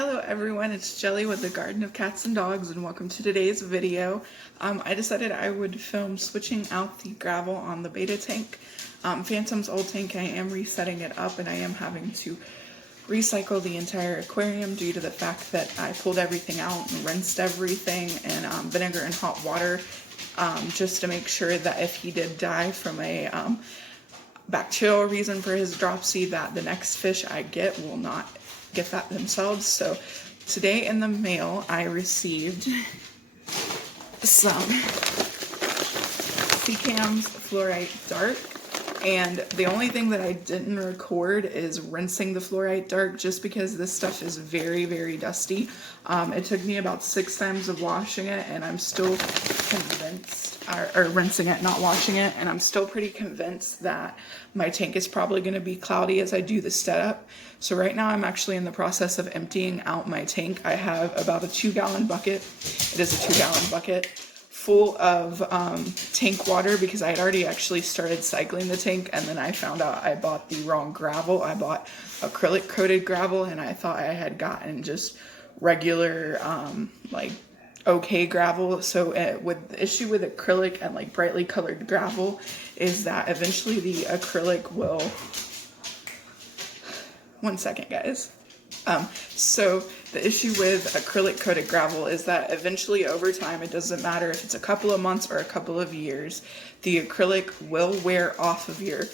Hello everyone, it's Jelly with the Garden of Cats and Dogs and welcome to today's video. I decided I would film switching out the gravel on the beta tank. Phantom's old tank, I am resetting it up and I am having to recycle the entire aquarium due to the fact that I pulled everything out and rinsed everything in vinegar and hot water just to make sure that if he did die from a bacterial reason for his dropsy, that the next fish I get will not get that themselves. So today in the mail I received some Seacam's Fluorite Dark, and the only thing that I didn't record is rinsing the Fluorite Dark just because this stuff is very dusty. It took me about 6 times of washing it and I'm still convinced, or rinsing it, not washing it, and I'm still pretty convinced that my tank is probably going to be cloudy as I do the setup. So right now I'm actually in the process of emptying out my tank. I have about a 2-gallon bucket. It is a 2-gallon bucket full of tank water because I had already actually started cycling the tank, and then I found out I bought the wrong gravel. I bought acrylic coated gravel and I thought I had gotten just regular like okay gravel. So with the issue with acrylic and like brightly colored gravel is that eventually the acrylic will, one second guys. So the issue with acrylic coated gravel is that eventually over time, it doesn't matter if it's a couple of months or a couple of years, the acrylic will wear off of your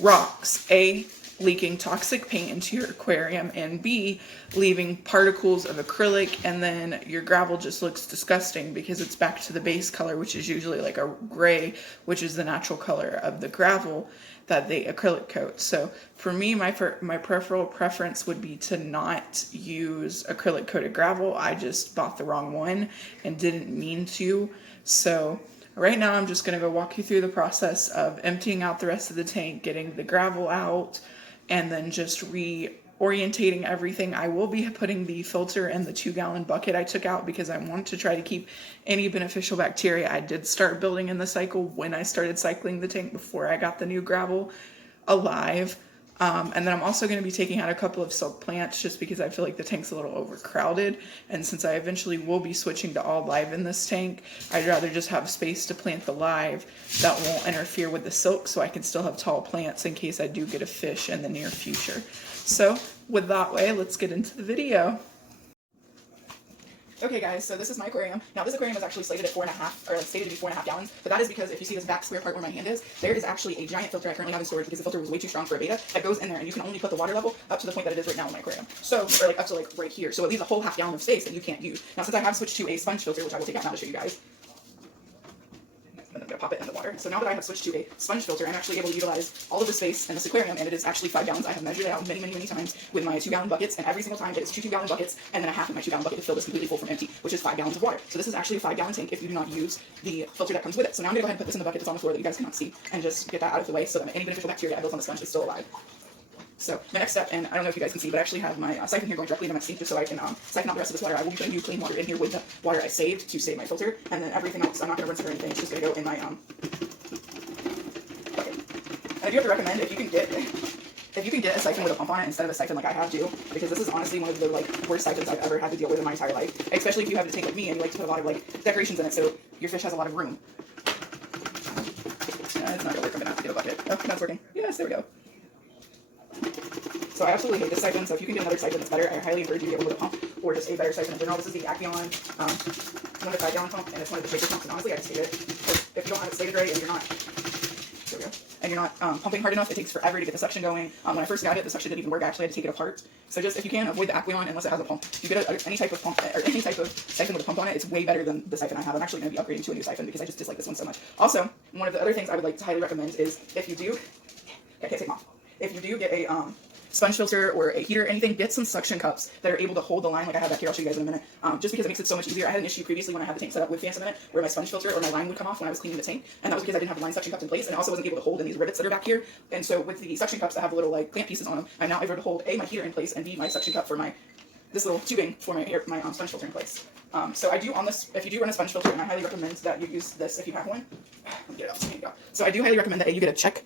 rocks. A, leaking toxic paint into your aquarium, and B, leaving particles of acrylic, and then your gravel just looks disgusting because it's back to the base color, which is usually like a gray, which is the natural color of the gravel that they acrylic coat. So for me, my peripheral preference would be to not use acrylic coated gravel. I just bought the wrong one and didn't mean to. So right now I'm just going to go walk you through the process of emptying out the rest of the tank, getting the gravel out, and then just reorientating everything. I will be putting the filter in the 2-gallon bucket I took out because I wanted to try to keep any beneficial bacteria I did start building in the cycle when I started cycling the tank before I got the new gravel alive. And then I'm also going to be taking out a couple of silk plants just because I feel like the tank's a little overcrowded. And since I eventually will be switching to all live in this tank, I'd rather just have space to plant the live that won't interfere with the silk, so I can still have tall plants in case I do get a fish in the near future. So with that way, let's get into the video. Okay guys, so this is my aquarium. Now this aquarium is actually slated at 4.5, or stated to be 4.5 gallons, but that is because if you see this back square part where my hand is, there is actually a giant filter I currently have in storage because the filter was way too strong for a beta that goes in there, and you can only put the water level up to the point that it is right now in my aquarium. So, or like up to like right here. So it leaves a whole 1/2 gallon of space that you can't use. Now since I have switched to a sponge filter, which I will take out now to show you guys, and I'm going to pop it in the water. So now that I have switched to a sponge filter, I'm actually able to utilize all of the space in this aquarium, and it is actually 5 gallons. I have measured it out many times with my 2-gallon buckets, and every single time it is 2 2-gallon buckets, and then a half of my 2-gallon bucket to fill this completely full from empty, which is 5 gallons of water. So this is actually a 5-gallon tank if you do not use the filter that comes with it. So now I'm going to go ahead and put this in the bucket that's on the floor that you guys cannot see, and just get that out of the way so that any beneficial bacteria I built on the sponge is still alive. So my next step, and I don't know if you guys can see, but I actually have my siphon here going directly into my sink just so I can siphon out the rest of this water. I will be putting new clean water in here with the water I saved to save my filter, and then everything else, I'm not going to rinse it or anything, it's just going to go in my bucket. And I do have to recommend, if you can get a siphon with a pump on it instead of a siphon like I have to, because this is honestly one of the worst siphons I've ever had to deal with in my entire life, especially if you have a tank like me and you like to put a lot of decorations in it so your fish has a lot of room. It's not going to work, I'm going to have to get a bucket. Oh, that's working. Yes, there we go. So I absolutely hate this siphon, so if you can get another siphon that's better, I highly encourage you to get one with a pump, or just a better siphon in general. This is the Aquarium 1.5-gallon pump, and it's one of the shaker pumps, and honestly I just hate it. If you don't have it slated right, and you're not, there we go, and you're not pumping hard enough, it takes forever to get the suction going. When I first got it, the suction didn't even work. I actually had to take it apart. So just, if you can, avoid the Aquarium unless it has a pump. If you get any type of pump, or any type of siphon with a pump on it, it's way better than the siphon I have. I'm actually going to be upgrading to a new siphon because I just dislike this one so much. Also, one of the other things I would like to highly recommend is if you do, I can't take them off. If you do get a sponge filter or a heater, anything, get some suction cups that are able to hold the line like I have back here. I'll show you guys in a minute. Just because it makes it so much easier. I had an issue previously when I had the tank set up with Phantom in it, where my sponge filter or my line would come off when I was cleaning the tank, and that was because I didn't have the line suction cups in place, and I also wasn't able to hold in these rivets that are back here. And so with the suction cups that have little like clamp pieces on them, I'm now able to hold A, my heater in place, and B, my suction cup for this little tubing for my sponge filter in place. So I do on this, if you do run a sponge filter, and I highly recommend that you use this if you have one. Let me get it out. There you go. So I do highly recommend that you get a check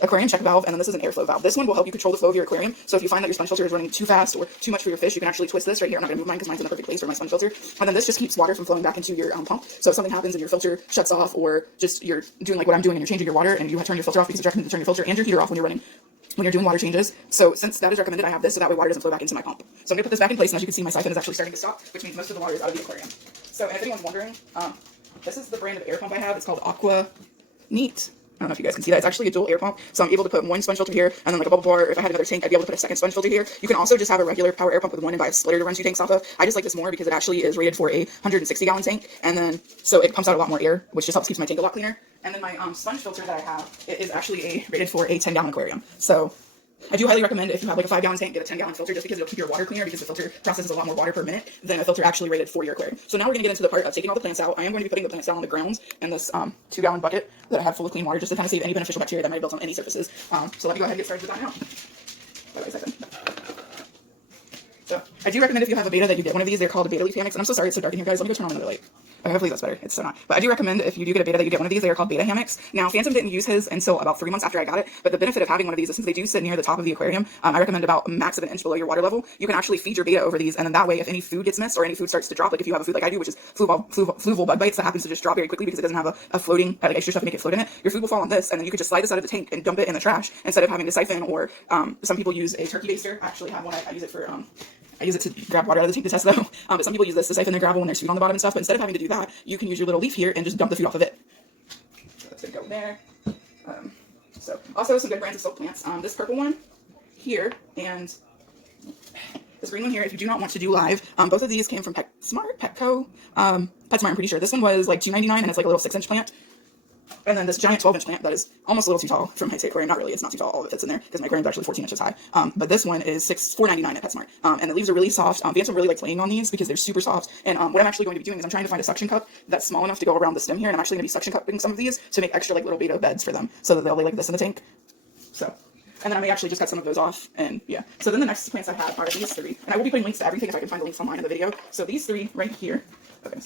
aquarium check valve, and then this is an airflow valve. This one will help you control the flow of your aquarium. So if you find that your sponge filter is running too fast or too much for your fish, you can actually twist this right here. I'm not going to move mine because mine's in the perfect place for my sponge filter. And then this just keeps water from flowing back into your pump. So if something happens and your filter shuts off, or just you're doing like what I'm doing and you're changing your water and you have to turn your filter off, because it's recommended to turn your filter and your heater off when you're doing water changes. So since that is recommended, I have this so that way water doesn't flow back into my pump. So I'm going to put this back in place, and as you can see, my siphon is actually starting to stop, which means most of the water is out of the aquarium. So and if anyone's wondering, this is the brand of air pump I have. It's called Aqua Neat. I don't know if you guys can see that. It's actually a dual air pump, so I'm able to put one sponge filter here, and then like a bubble bar. If I had another tank, I'd be able to put a second sponge filter here. You can also just have a regular power air pump with one and buy a splitter to run 2 tanks off of. I just like this more because it actually is rated for a 160-gallon tank, and then so it pumps out a lot more air, which just helps keep my tank a lot cleaner. And then my sponge filter that I have, it is actually rated for a 10-gallon aquarium. So I do highly recommend if you have like a 5-gallon tank, get a 10-gallon filter, just because it'll keep your water cleaner, because the filter processes a lot more water per minute than a filter actually rated for your aquarium. So now we're going to get into the part of taking all the plants out. I am going to be putting the plants down on the grounds in this 2-gallon bucket that I have full of clean water, just to kind of save any beneficial bacteria that might have built on any surfaces. So let me go ahead and get started with that now. Wait a second. So I do recommend if you have a beta that you get one of these. They're called beta leaf hammocks. And I'm so sorry it's so dark in here, guys. Let me go turn on another light. Okay, hopefully that's better. It's still not. But I do recommend if you do get a beta that you get one of these. They are called beta hammocks. Now, Phantom didn't use his until about 3 months after I got it. But the benefit of having one of these is since they do sit near the top of the aquarium, I recommend about a max of an inch below your water level. You can actually feed your beta over these, and then that way, if any food gets missed or any food starts to drop, like if you have a food like I do, which is fluval bug bites that happens to just drop very quickly because it doesn't have a floating like extra stuff to make it float in it, your food will fall on this, and then you could just slide this out of the tank and dump it in the trash instead of having to siphon. Or some people use a turkey baster. I actually have one. I use it for I use it to grab water out of the tank to test though. But some people use this to siphon their gravel when there's food on the bottom and stuff. But instead of having to do that, you can use your little leaf here and just dump the food off of it. So that's gonna go there. So also some good brands of soap plants. This purple one here and this green one here. If you do not want to do live, both of these came from Petco. PetSmart, I'm pretty sure. This one was like $2.99 and it's like a little 6-inch plant. And then this giant 12-inch plant that is almost a little too tall from my aquarium. Not really, it's not too tall. All of it fits in there because my aquarium is actually 14 inches high. But this one is $4.99 at PetSmart. And the leaves are really soft. Phantom really likes laying on these because they're super soft. And what I'm actually going to be doing is I'm trying to find a suction cup that's small enough to go around the stem here. And I'm actually going to be suction cupping some of these to make extra like little beta beds for them so that they'll lay like this in the tank. So, and then I may actually just cut some of those off. And yeah. So then the next plants I have are these 3. And I will be putting links to everything if I can find the links online in the video. So these 3 right here. Okay.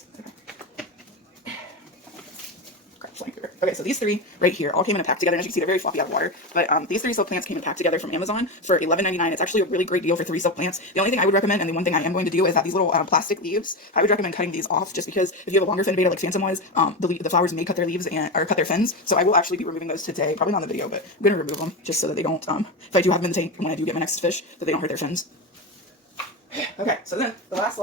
Okay, so these 3 right here all came in a pack together. And as you can see, they're very floppy out of water. But these 3 silk plants came in a pack together from Amazon for $11.99. It's actually a really great deal for 3 silk plants. The only thing I would recommend, and the one thing I am going to do, is that these little plastic leaves, I would recommend cutting these off, just because if you have a longer fin beta like Phantom was, the flowers may cut their leaves or cut their fins. So I will actually be removing those today. Probably not in the video, but I'm going to remove them just so that they don't, if I do have them in the tank when I do get my next fish, that they don't hurt their fins. Okay, so then the last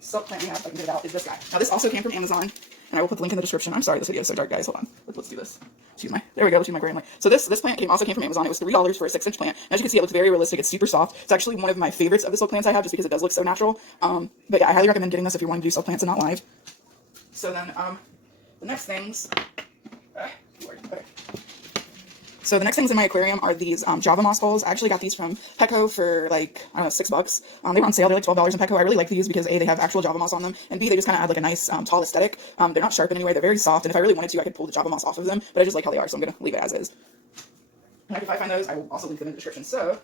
silk plant we have, if I can get it out, is this guy. Now this also came from Amazon. And I will put the link in the description. I'm sorry, this video is so dark, guys. Hold on. Let's do this. There we go. Let's use my gray light. So this plant also came from Amazon. It was $3 for a 6-inch plant. And as you can see, it looks very realistic. It's super soft. It's actually one of my favorites of the silk plants I have, just because it does look so natural. But yeah, I highly recommend getting this if you're wanting to do silk plants and not live. So then, the next things. Okay. So the next things in my aquarium are these Java moss bowls. I actually got these from Petco for like, I don't know, $6. They were on sale. They're like $12 in Petco. I really like these because A, they have actual Java moss on them, and B, they just kind of add like a nice tall aesthetic. They're not sharp in any way. They're very soft, and if I really wanted to, I could pull the Java moss off of them, but I just like how they are, so I'm going to leave it as is. And if I find those, I will also link them in the description. So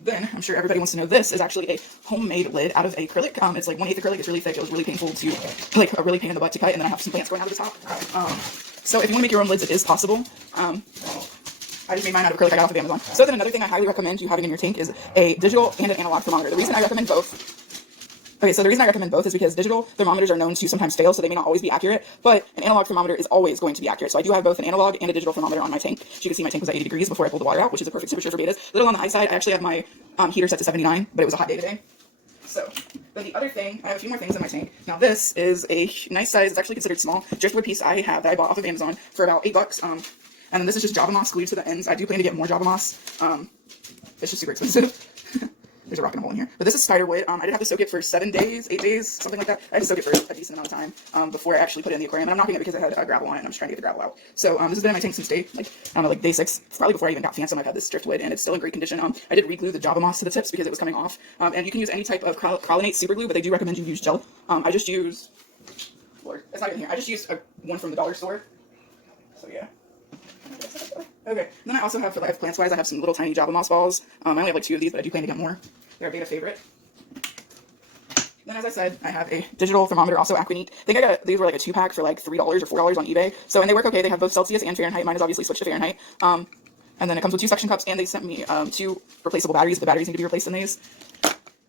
then, I'm sure everybody wants to know, this is actually a homemade lid out of acrylic. It's like 1/8 acrylic. It's really thick. It was really painful to, like a really pain in the butt to cut, and then I have some plants growing out of the top. So if you want to make your own lids, it is possible. I just made mine out of acrylic I got off of Amazon. So then another thing I highly recommend you having in your tank is a digital and an analog thermometer. The reason I recommend both is because digital thermometers are known to sometimes fail, so they may not always be accurate, but an analog thermometer is always going to be accurate. So I do have both an analog and a digital thermometer on my tank. As you can see, my tank was at 80 degrees before I pulled the water out, which is a perfect temperature for betas. A little on the high side, I actually have my heater set to 79, but it was a hot day today. So, then the other thing, I have a few more things in my tank. Now this is a nice size, it's actually considered small, driftwood piece I have that I bought off of Amazon for about $8. And then this is just Java moss glued to the ends. I do plan to get more Java moss. It's just super expensive. There's a rock and a hole in here. But this is spider wood. I did have to soak it for 7 days, 8 days, something like that. I had to soak it for a decent amount of time before I actually put it in the aquarium. And I'm knocking it because I had gravel on it, and I'm just trying to get the gravel out. So this has been in my tank since day, I don't know, like day 6. Probably before I even got Phantom, I've had this driftwood, and it's still in great condition. I did re-glue the Java moss to the tips because it was coming off. And you can use any type of Cralinate super glue, but they do recommend you use gel. I just use, Lord, it's not in here. I just used one from the dollar store. So yeah. Okay, and then I also have, for live plants wise, I have some little tiny Java moss balls. I only have like 2 of these, but I do plan to get more. They're a beta favorite. Then, as I said, I have a digital thermometer, also aqua neat. I think I got, these were like a 2-pack for like $3 or $4 on eBay. So, and they work okay. They have both Celsius and Fahrenheit. Mine is obviously switched to Fahrenheit. And then it comes with 2 suction cups, and they sent me 2 replaceable batteries. The batteries need to be replaced in these.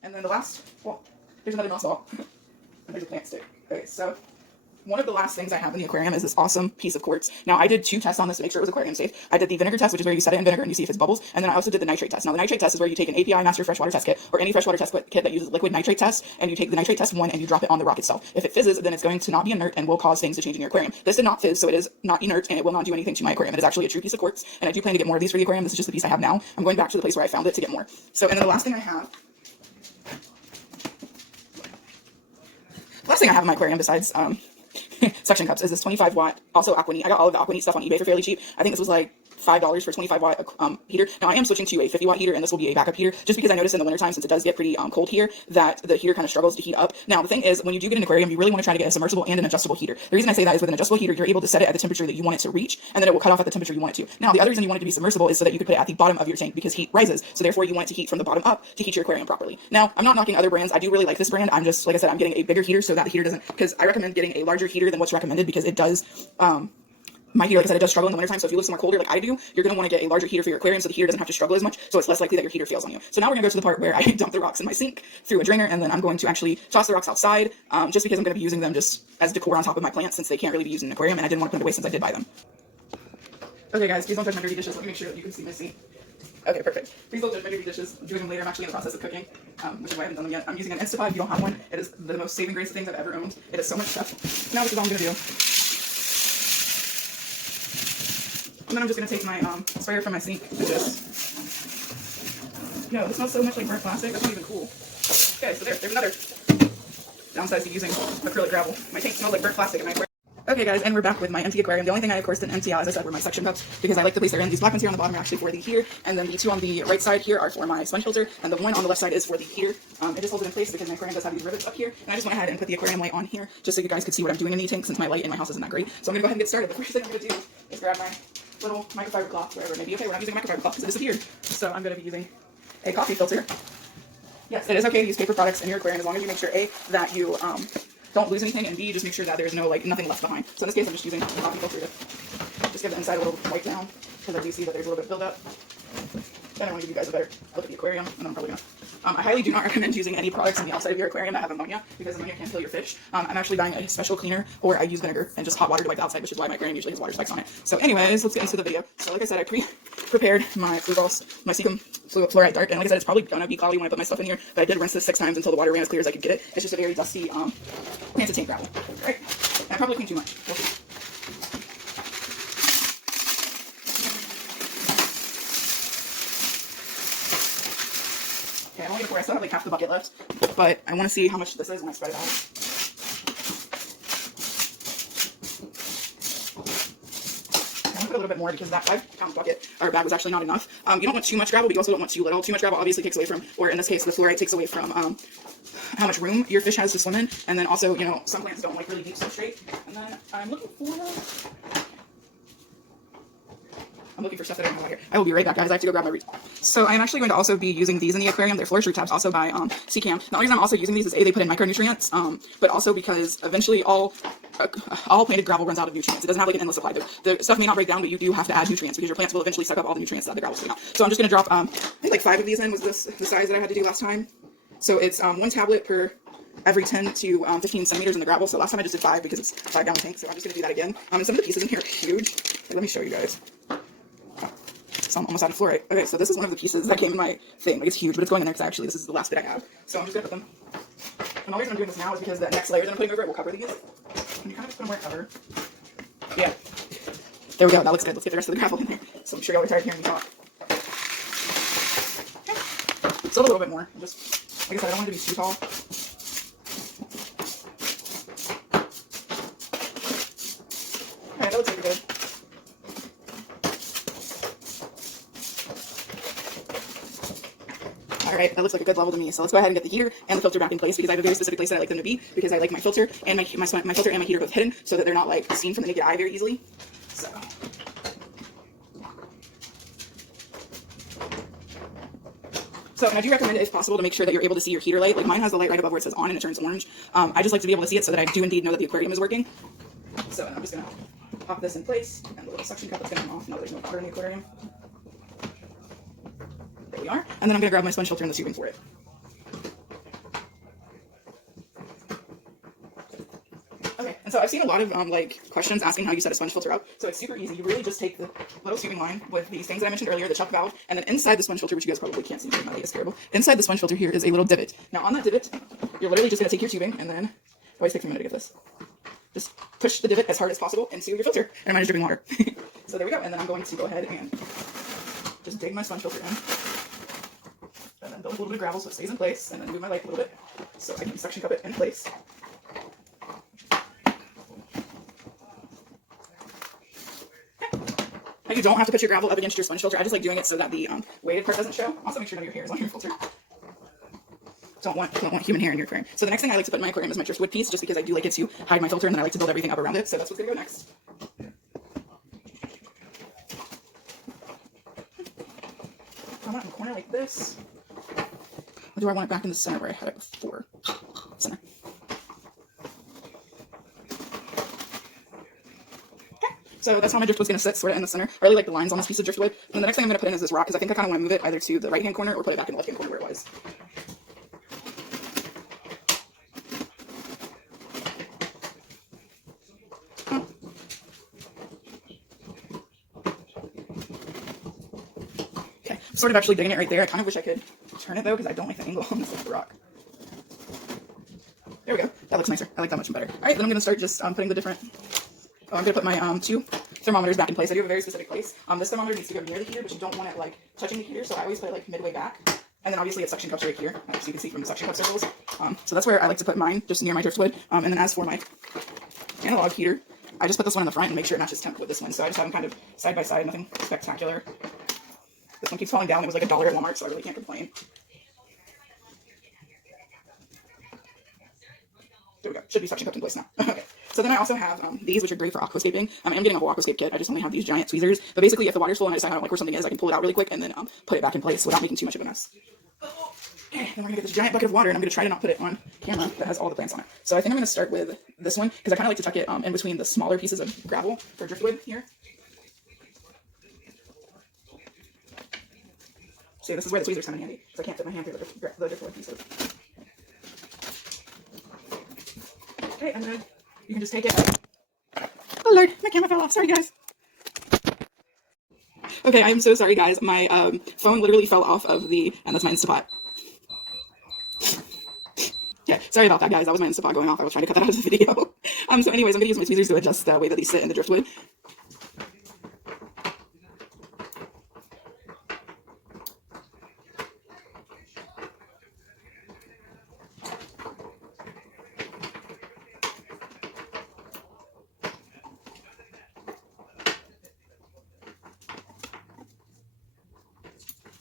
And then the last, well, there's another mouse ball. And there's a plant stick. Okay, so one of the last things I have in the aquarium is this awesome piece of quartz. Now, I did 2 tests on this to make sure it was aquarium safe. I did the vinegar test, which is where you set it in vinegar and you see if it's bubbles. And then I also did the nitrate test. Now, the nitrate test is where you take an API master freshwater test kit or any freshwater test kit that uses liquid nitrate test, and you take the nitrate test 1 and you drop it on the rock itself. If it fizzes, then it's going to not be inert and will cause things to change in your aquarium. This did not fizz, so it is not inert and it will not do anything to my aquarium. It is actually a true piece of quartz, and I do plan to get more of these for the aquarium. This is just the piece I have now. I'm going back to the place where I found it to get more. So, and then the last thing I have in my aquarium besides suction cups is this 25 watt, also Aqua Neat. I got all of the Aqua Neat stuff on eBay for fairly cheap. I think this was like $5 for a 25 watt heater. Now I am switching to a 50 watt heater, and this will be a backup heater, just because I noticed in the wintertime, since it does get pretty cold here, that the heater kind of struggles to heat up. Now the thing is, when you do get an aquarium, you really want to try to get a submersible and an adjustable heater. The reason I say that is with an adjustable heater, you're able to set it at the temperature that you want it to reach, and then it will cut off at the temperature you want it to. Now the other reason you want it to be submersible is so that you can put it at the bottom of your tank, because heat rises, so therefore you want it to heat from the bottom up to heat your aquarium properly. Now I'm not knocking other brands. I do really like this brand. I'm just, like I said, I'm getting a bigger heater so that the heater doesn't, because I recommend getting a larger heater than what's recommended, because it does my heater, like I said, it does struggle in the wintertime, so if you live somewhere colder like I do, you're going to want to get a larger heater for your aquarium so the heater doesn't have to struggle as much, so it's less likely that your heater fails on you. So now we're going to go to the part where I dump the rocks in my sink through a drainer, and then I'm going to actually toss the rocks outside, just because I'm going to be using them just as decor on top of my plants, since they can't really be used in an aquarium, and I didn't want to put them away since I did buy them. Okay guys, please don't touch my dirty dishes. Let me make sure that you can see my sink. Okay, perfect. Please don't judge my dirty dishes. I'm doing them later. I'm actually in the process of cooking, which is why I haven't done them yet. I'm using an Instapot. If you don't have one, it is the most saving grace of things I've ever owned. It is so much stuff. Now this is all I'm going to do. And then I'm just going to take my sprayer from my sink and just... Yo, this smells so much like burnt plastic. That's not even cool. Okay, so there's another downside to using acrylic gravel. My tank smells like burnt plastic in my aquarium. Okay guys, and we're back with my empty aquarium. The only thing I of course didn't empty out, as I said, were my suction cups, because I like the place they're in. These black ones here on the bottom are actually for the heater, and then the 2 on the right side here are for my sponge filter, and the 1 on the left side is for the heater. It just holds it in place because my aquarium does have these rivets up here, and I just went ahead and put the aquarium light on here just so you guys could see what I'm doing in the tank, since my light in my house isn't that great. So I'm gonna go ahead and get started. The first thing I'm gonna do is grab my little microfiber cloth, wherever it may be. Okay, we're not using a microfiber cloth because it disappeared, so I'm gonna be using a coffee filter. Yes, it is okay to use paper products in your aquarium as long as you make sure A, that you don't lose anything, and B, just make sure that there's no, like, nothing left behind. So in this case, I'm just using a coffee filter to just give the inside a little wipe down, because I do see that there's a little bit of buildup. Then I want to give you guys a better look at the aquarium, and I'm probably gonna... I highly do not recommend using any products on the outside of your aquarium that have ammonia, because ammonia can kill your fish. I'm actually buying a special cleaner, or I use vinegar and just hot water to wipe the outside, which is why my aquarium usually has water spikes on it. So anyways, let's get into the video. So like I said, I prepared my blue balls, my Seacom fluoride dark, and like I said, it's probably gonna be cloudy when I put my stuff in here, but I did rinse this 6 times until the water ran as clear as I could get it. It's just a very dusty planted tank gravel, right? And I probably cleaned too much. We'll see. Okay, I'm only gonna pour. I still have like half the bucket left, but I want to see how much this is when I spread it out. I'm gonna put a little bit more because that 5-pound bucket or bag was actually not enough. You don't want too much gravel, but you also don't want too little. Too much gravel obviously takes away from, or in this case, the fluoride takes away from how much room your fish has to swim in. And then also, you know, some plants don't like really deep substrate. And then I'm looking for stuff that I don't have here. I will be right back, guys. I have to go grab my roots. So I'm actually going to also be using these in the aquarium. They're floristry tabs, also by Seacam. The only reason I'm also using these is A, they put in micronutrients, but also because eventually all planted gravel runs out of nutrients. It doesn't have like an endless supply. The stuff may not break down, but you do have to add nutrients because your plants will eventually suck up all the nutrients that the gravel's putting out. So I'm just going to drop, I think like 5 of these in was this the size that I had to do last time. So it's 1 tablet per every 10 to 15 centimeters in the gravel. So last time I just did 5 because it's 5-gallon tank. So I'm just going to do that again. And some of the pieces in here are huge. Like, let me show you guys. So I'm almost out of fluoride. Okay, so this is one of the pieces that came in my thing. Like, it's huge, but it's going in there because actually this is the last bit I have. So I'm just going to put them. And the reason I'm doing this now is because the next layer that I'm putting over it will cover these. And you kind of just put them where it cover. Yeah. There we go. That looks good. Let's get the rest of the gravel in there. So I'm sure y'all are tired of hearing me talk. Okay. So a little bit more. Just, like I said, I don't want it to be too tall. Alright, that looks pretty good. Alright, that looks like a good level to me. So let's go ahead and get the heater and the filter back in place because I have a very specific place that I like them to be because I like my filter and my filter and my heater both hidden so that they're not like seen from the naked eye very easily. So, and I do recommend, if possible, to make sure that you're able to see your heater light. Like mine has the light right above where it says on and it turns orange. I just like to be able to see it so that I do indeed know that the aquarium is working. So, and I'm just going to pop this in place and the little suction cup is going to come off now that there's no water in the aquarium. really are. And then I'm going to grab my sponge filter and the tubing for it. Okay, and so I've seen a lot of like questions asking how you set a sponge filter up. So it's super easy. You really just take the little tubing line with these things that I mentioned earlier, the chuck valve, and then inside the sponge filter, which you guys probably can't see, my light is terrible. Inside the sponge filter here is a little divot. Now on that divot, you're literally just going to take your tubing and then, always takes a minute to get this. Just push the divot as hard as possible into your filter, and mine is dripping water. So there we go, and then I'm going to go ahead and just dig my sponge filter in, and then build a little bit of gravel so it stays in place, and then move my light a little bit so I can suction cup it in place. Now you don't have to put your gravel up against your sponge filter. I just like doing it so that the weighted part doesn't show. Also, make sure none of your hair is on your filter. Don't want human hair in your aquarium. So the next thing I like to put in my aquarium is my driftwood piece, just because I do like it to hide my filter, and then I like to build everything up around it. So that's what's gonna go next. I want it in the corner like this. Or do I want it back in the center where I had it before? Center. So that's how my driftwood's going to sit, sort of in the center. I really like the lines on this piece of driftwood. And the next thing I'm going to put in is this rock, because I think I kind of want to move it either to the right-hand corner or put it back in the left-hand corner where it was. Okay, I'm sort of actually digging it right there. I kind of wish I could turn it, though, because I don't like the angle on this little rock. There we go. That looks nicer. I like that much better. All right, then I'm going to start just putting the different... I'm going to put my 2 thermometers back in place. I do have a very specific place. This thermometer needs to go near the heater, but you don't want it like touching the heater, so I always put it like midway back. And then obviously it suction cups right here, as you can see from the suction cup circles. So that's where I like to put mine, just near my driftwood. And then as for my analog heater, I just put this one in the front and make sure it matches temp with this one. So I just have them kind of side by side, nothing spectacular. This one keeps falling down. It was like $1 at Walmart, so I really can't complain. There we go. Should be suction cupped in place now. Okay. So then I also have these, which are great for aquascaping. I am getting a whole aquascape kit. I just only have these giant tweezers. But basically, if the water's full and I decide I don't like where something is, I can pull it out really quick and then put it back in place without making too much of a mess. Okay, then we're going to get this giant bucket of water, and I'm going to try to not put it on camera that has all the plants on it. So I think I'm going to start with this one, because I kind of like to tuck it in between the smaller pieces of gravel for driftwood here. See, this is where the tweezers come in handy, because I can't fit my hand through the driftwood pieces. Okay, and then you can just take it. Oh Lord, my camera fell off. Sorry, guys. Okay, I am so sorry, guys. My phone literally fell off of and that's my Instapot. Yeah, sorry about that, guys. That was my Instapot going off. I was trying to cut that out of the video. So anyways, I'm going to use my tweezers to adjust the way that these sit in the driftwood.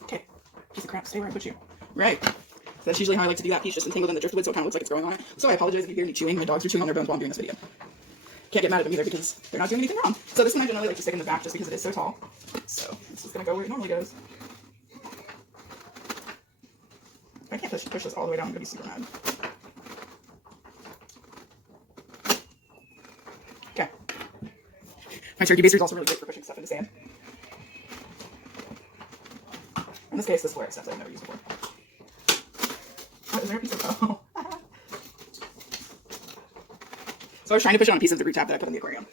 Okay, piece of crap, stay where I put you. Right. So that's usually how I like to do that piece, just entangled in the driftwood so it kind of looks like it's growing on it. So I apologize if you hear me chewing. My dogs are chewing on their bones while I'm doing this video. Can't get mad at them either because they're not doing anything wrong. So this one I generally like to stick in the back just because it is so tall. So this is going to go where it normally goes. If I can't push this all the way down, I'm going to be super mad. Okay. My turkey baster is also really great for pushing stuff into sand. In this case, this flare stuff I've never used before. Oh, is there a piece of oh. So I was trying to push it on a piece of the root tab that I put in the aquarium.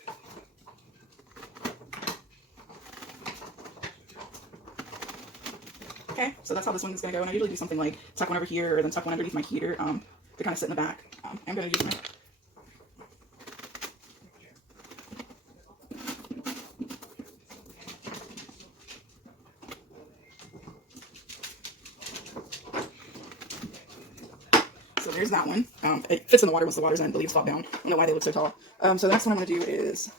Okay, so that's how this one's going to go. And I usually do something like tuck one over here or then tuck one underneath my heater to kind of sit in the back. I'm going to use my... So there's that one. It fits in the water once the water's in. The leaves fall down. I don't know why they look so tall. So the next one I'm going to do is...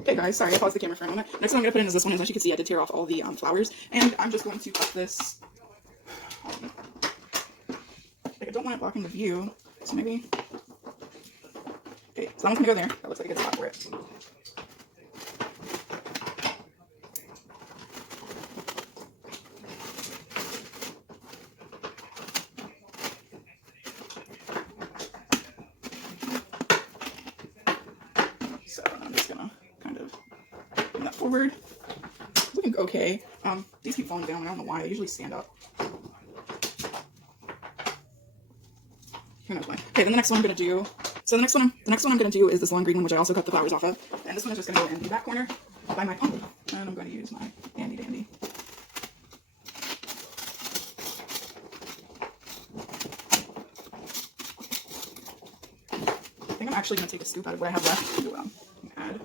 Okay guys, sorry, I paused the camera for a moment. Next one I'm going to put in is this one. As you can see, I did tear off all the flowers. And I'm just going to cut this... I don't want it blocking the view. So maybe... Okay, so that one's going to go there. That looks like a good spot for it. So I'm just gonna kind of bring that forward. It's looking think okay. These keep falling down. I don't know why. I usually stand up. Who knows why? Okay, then the next one I'm gonna do. So the next one I'm gonna do is this long green one, which I also cut the flowers off of. And this one is just gonna go in the back corner by my pump. And I'm gonna use my handy dandy. I think I'm actually gonna take a scoop out of what I have left to add.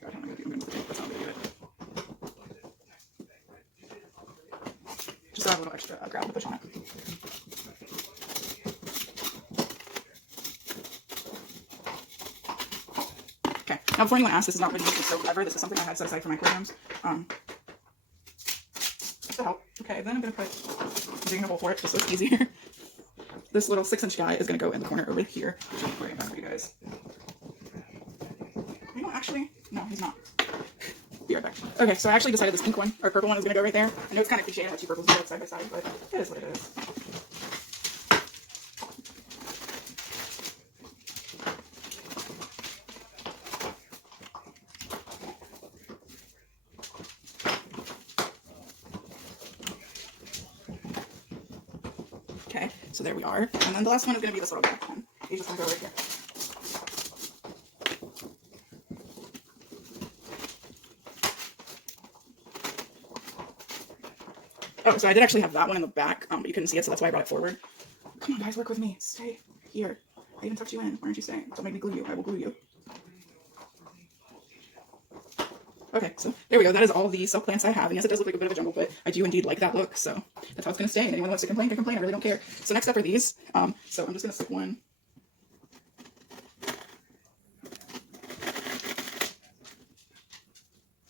God, how am I gonna do? I'm gonna think that's how I'm gonna do it. Just add a little extra gravel to push on it. Okay, now before anyone asks, this is not really used soap ever. This is something I had set aside for my aquariums. Just to help. Okay, then I'm gonna put, I'm digging a hole for it just so it's easier. This little 6-inch guy is gonna go in the corner over here. I'll show the aquarium back for you guys. You know, actually, no, he's not. Be right back. Okay, so I actually decided this pink one, or purple one, is gonna go right there. I know it's kind of cliche to have two purples side by side, but it is what it is. Okay, so there we are. And then the last one is going to be this little black one. He's just going to go right here. Oh, so I did actually have that one in the back, but you couldn't see it, so that's why I brought it forward. Come on, guys, work with me. Stay here. I even tucked you in. Why aren't you staying? Don't make me glue you. I will glue you. Okay, so there we go. That is all the silk plants I have. And yes, it does look like a bit of a jungle, but I do indeed like that look, so that's how it's going to stay. And anyone who wants to complain can complain. I really don't care. So next up are these. So I'm just going to stick one.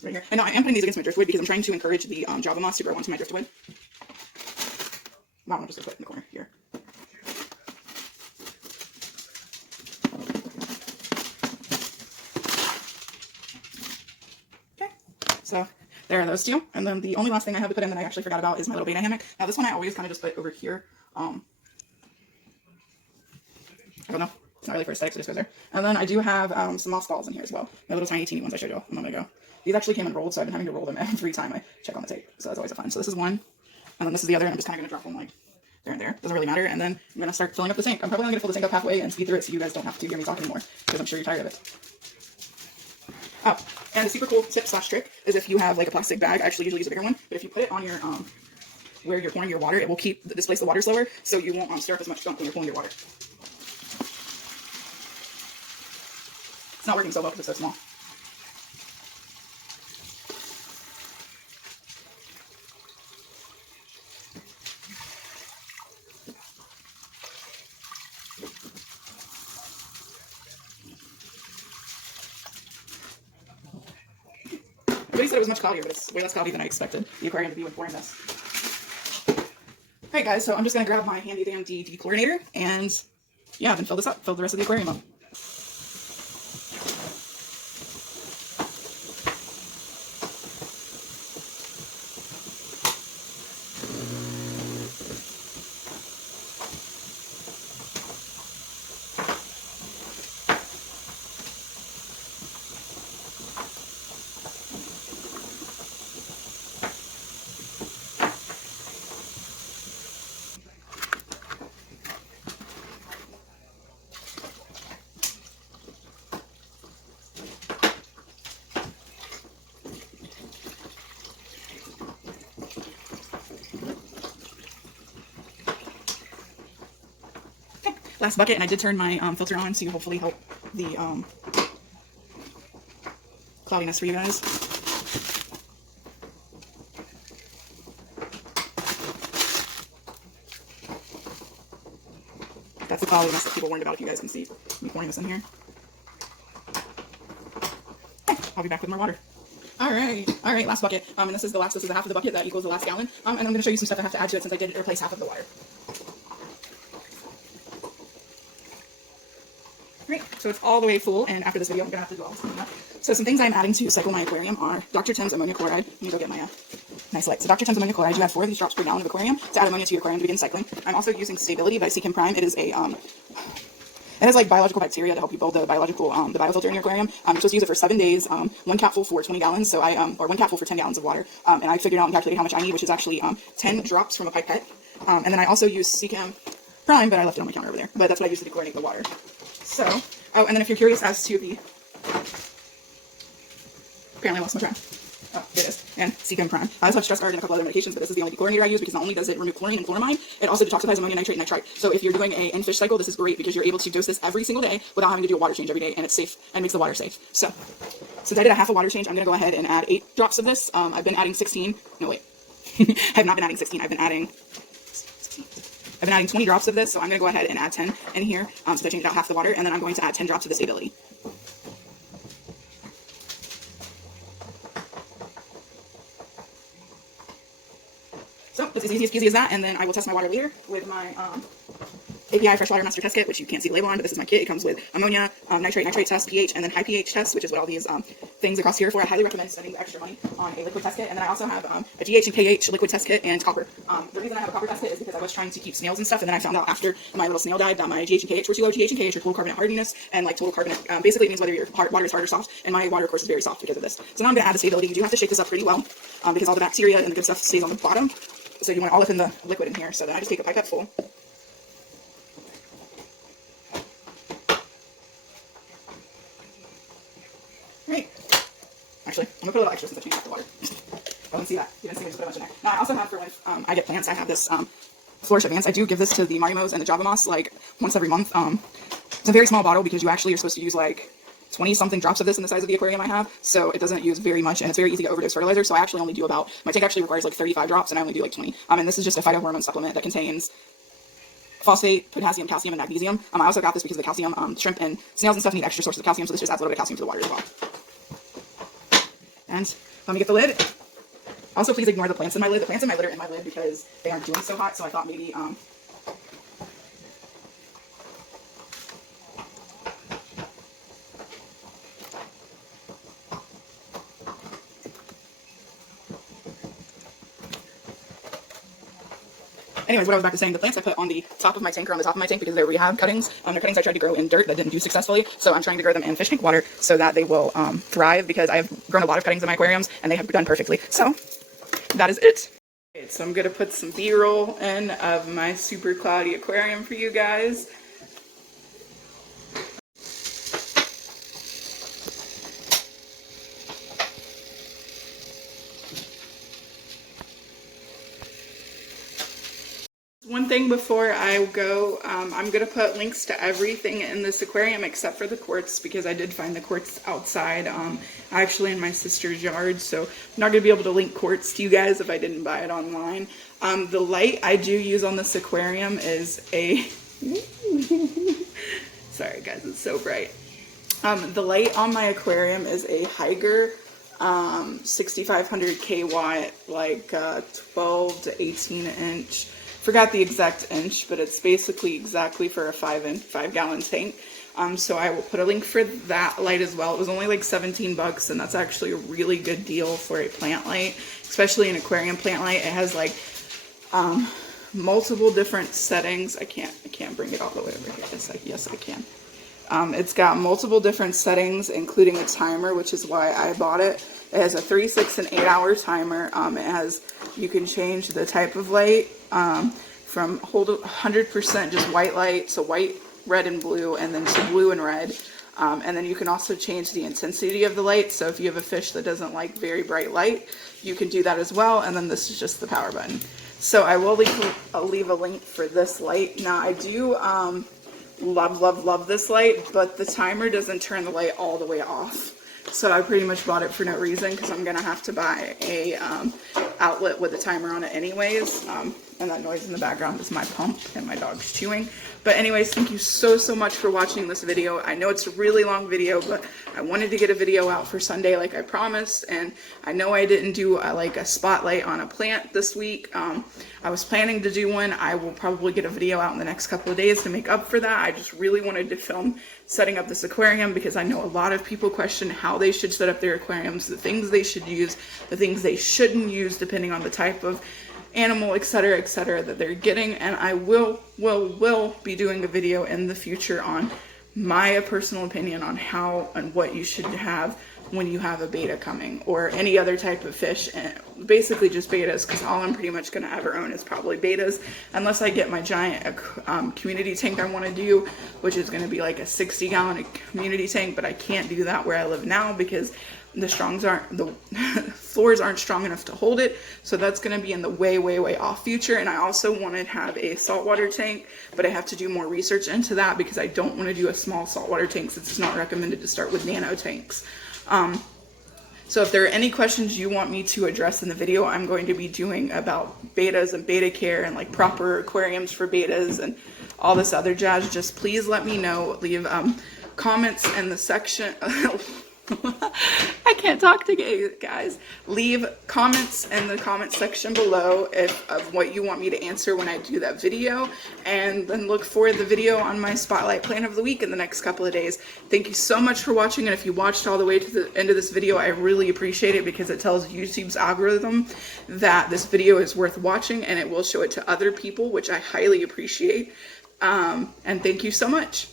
Right here. And now I am putting these against my driftwood because I'm trying to encourage the Java moss to grow onto my driftwood. That one I'm just going to put in the corner here. So there are those two. And then the only last thing I have to put in that I actually forgot about is my little beta hammock. Now this one I always kind of just put over here. I don't know. It's not really for aesthetics, it just goes there. And then I do have some moss balls in here as well. My little tiny teeny ones I showed you a moment ago. These actually came unrolled, so I've been having to roll them every time I check on the tape. So that's always a fun. So this is one. And then this is the other, and I'm just kind of going to drop them like there and there. Doesn't really matter. And then I'm going to start filling up the tank. I'm probably going to fill the tank up halfway and speed through it so you guys don't have to hear me talk anymore, because I'm sure you're tired of it. Oh, and a super cool tip / trick is if you have like a plastic bag, I actually usually use a bigger one, but if you put it on your, where you're pouring your water, it will displace the water slower, so you won't stir up as much gunk when you're pulling your water. It's not working so well because it's so small. Everybody said it was much cloudier, but it's way less cloudy than I expected the aquarium to be when pouring this. Alright guys, so I'm just going to grab my handy dandy dechlorinator and yeah, then fill this up, fill the rest of the aquarium up. Last bucket, and I did turn my filter on to hopefully help the cloudiness for you guys. That's the cloudiness that people warned about, if you guys can see me pouring this in here. Okay, I'll be back with more water. Alright, last bucket. And this is the half of the bucket that equals the last gallon. And I'm going to show you some stuff I have to add to it since I did replace half of the water. Great, so it's all the way full, and after this video I'm going to have to do all this cleaning up. So some things I'm adding to cycle my aquarium are Dr. Tim's ammonia chloride. Let me go get my nice light. So Dr. Tim's ammonia chloride, you add 4 of these drops per gallon of aquarium to add ammonia to your aquarium to begin cycling. I'm also using Stability by Seachem Prime. It is an It has like biological bacteria to help you build the biological, the biofilter in your aquarium. You're supposed to use it for 7 days, one capful for 20 gallons. So or one capful for 10 gallons of water. And I figured out and calculated how much I need, which is actually 10 drops from a pipette. And then I also use Seacam Prime, but I left it on my counter over there. But that's what I use to dechlorinate the water. So, oh, and then if you're curious as to the, apparently I lost my track. Oh, there it is. And Seacam Prime. I also have Stress Guard and a couple other medications, but this is the only dechlorinator I use because not only does it remove chlorine and chloramine, it also detoxifies ammonia, nitrate, and nitrite. So if you're doing a in-fish cycle, this is great because you're able to dose this every single day without having to do a water change every day, and it's safe and makes the water safe. So, since I did a half a water change, I'm going to go ahead and add 8 drops of this. I've been adding 16. No, wait. I have not been adding 16. I've been adding 20 drops of this, so I'm going to go ahead and add 10 in here. So I changed out half the water, and then I'm going to add 10 drops of the stability. So it's as easy as peasy as that, and then I will test my water later with my API Freshwater Master Test Kit, which you can't see the label on, but this is my kit. It comes with ammonia, nitrate test, pH, and then high pH test, which is what all these things across here for. I highly recommend spending the extra money on a liquid test kit. And then I also have a GH and KH liquid test kit and copper. The reason I have a copper test kit is because I was trying to keep snails and stuff, and then I found out after my little snail died that my GH and KH were too low. GH and KH are total carbonate hardiness, and like total carbonate, basically it means whether your water is hard or soft, and my water, of course, is very soft because of this. So now I'm going to add the stability. You do have to shake this up pretty well because all the bacteria and the good stuff stays on the bottom. So you want it all up in the liquid in here. So then I just take a pipette full. Right. Actually, I'm going to put a little extra since I changed out the water. I didn't see that. You didn't see me just put a bunch in there. Now, I also have for when I get plants, I have this Flourish Advance. I do give this to the Marimos and the Java Moss like once every month. It's a very small bottle because you actually are supposed to use like 20-something drops of this in the size of the aquarium I have, so it doesn't use very much, and it's very easy to overdose fertilizer, so I actually only do about, my tank actually requires like 35 drops, and I only do like 20. And this is just a phytohormone supplement that contains phosphate, potassium, calcium, and magnesium. I also got this because the calcium, shrimp and snails and stuff need extra sources of calcium, so this just adds a little bit of calcium to the water as well. And let me get the lid. Also, please ignore the plants in my lid. The plants in my lid are in my lid because they aren't doing so hot, so I thought maybe, anyways, what I was back to saying, the plants I put on the top of my tank or on the top of my tank because they're rehab cuttings. They're cuttings I tried to grow in dirt that didn't do successfully, so I'm trying to grow them in fish tank water so that they will thrive because I've grown a lot of cuttings in my aquariums and they have done perfectly. So that is it. Okay, so I'm going to put some B-roll in of my super cloudy aquarium for you guys. One thing before I go, I'm going to put links to everything in this aquarium except for the quartz because I did find the quartz outside, actually in my sister's yard, so I'm not going to be able to link quartz to you guys if I didn't buy it online. The light I do use on this aquarium is a, sorry guys, it's so bright. The light on my aquarium is a Haiger 6500 kW, like 12 to 18 inch. Forgot the exact inch, but it's basically exactly for a 5-gallon tank. So I will put a link for that light as well. It was only like 17 bucks, and that's actually a really good deal for a plant light, especially an aquarium plant light. It has like multiple different settings. I can't bring it all the way over here. Yes, I can. It's got multiple different settings, including a timer, which is why I bought it. It has a 3, 6, and 8 hour timer. You can change the type of light from 100% just white light to white, red, and blue, and then to blue and red. And then you can also change the intensity of the light. So if you have a fish that doesn't like very bright light, you can do that as well. And then this is just the power button. So I will leave a link for this light. Now I do love this light, but the timer doesn't turn the light all the way off. So I pretty much bought it for no reason because I'm going to have to buy a outlet with a timer on it anyways. And that noise in the background is my pump and my dog's chewing. But anyways, thank you so much for watching this video. I know it's a really long video, but I wanted to get a video out for Sunday like I promised. And I know I didn't do like a spotlight on a plant this week. I was planning to do one. I will probably get a video out in the next couple of days to make up for that. I just really wanted to film setting up this aquarium because I know a lot of people question how they should set up their aquariums, the things they should use, the things they shouldn't use depending on the type of animal, etc., that they're getting. And I will be doing a video in the future on my personal opinion on how and what you should have when you have a beta coming, or any other type of fish, and basically just betas, because all I'm pretty much going to ever own is probably betas, unless I get my giant community tank I want to do, which is going to be like a 60-gallon community tank, but I can't do that where I live now because the floors aren't strong enough to hold it. So that's going to be in the way off future. And I also want to have a saltwater tank, but I have to do more research into that because I don't want to do a small saltwater tank since it's not recommended to start with nano tanks. So if there are any questions you want me to address in the video, I'm going to be doing about betas and beta care and like proper aquariums for betas and all this other jazz, just please let me know. Leave comments in the section. I can't talk to you guys. Leave comments in the comment section below of what you want me to answer when I do that video, and then look for the video on my Spotlight Plant of the Week in the next couple of days. Thank you so much for watching, and if you watched all the way to the end of this video, I really appreciate it because it tells YouTube's algorithm that this video is worth watching, and it will show it to other people, which I highly appreciate. And thank you so much.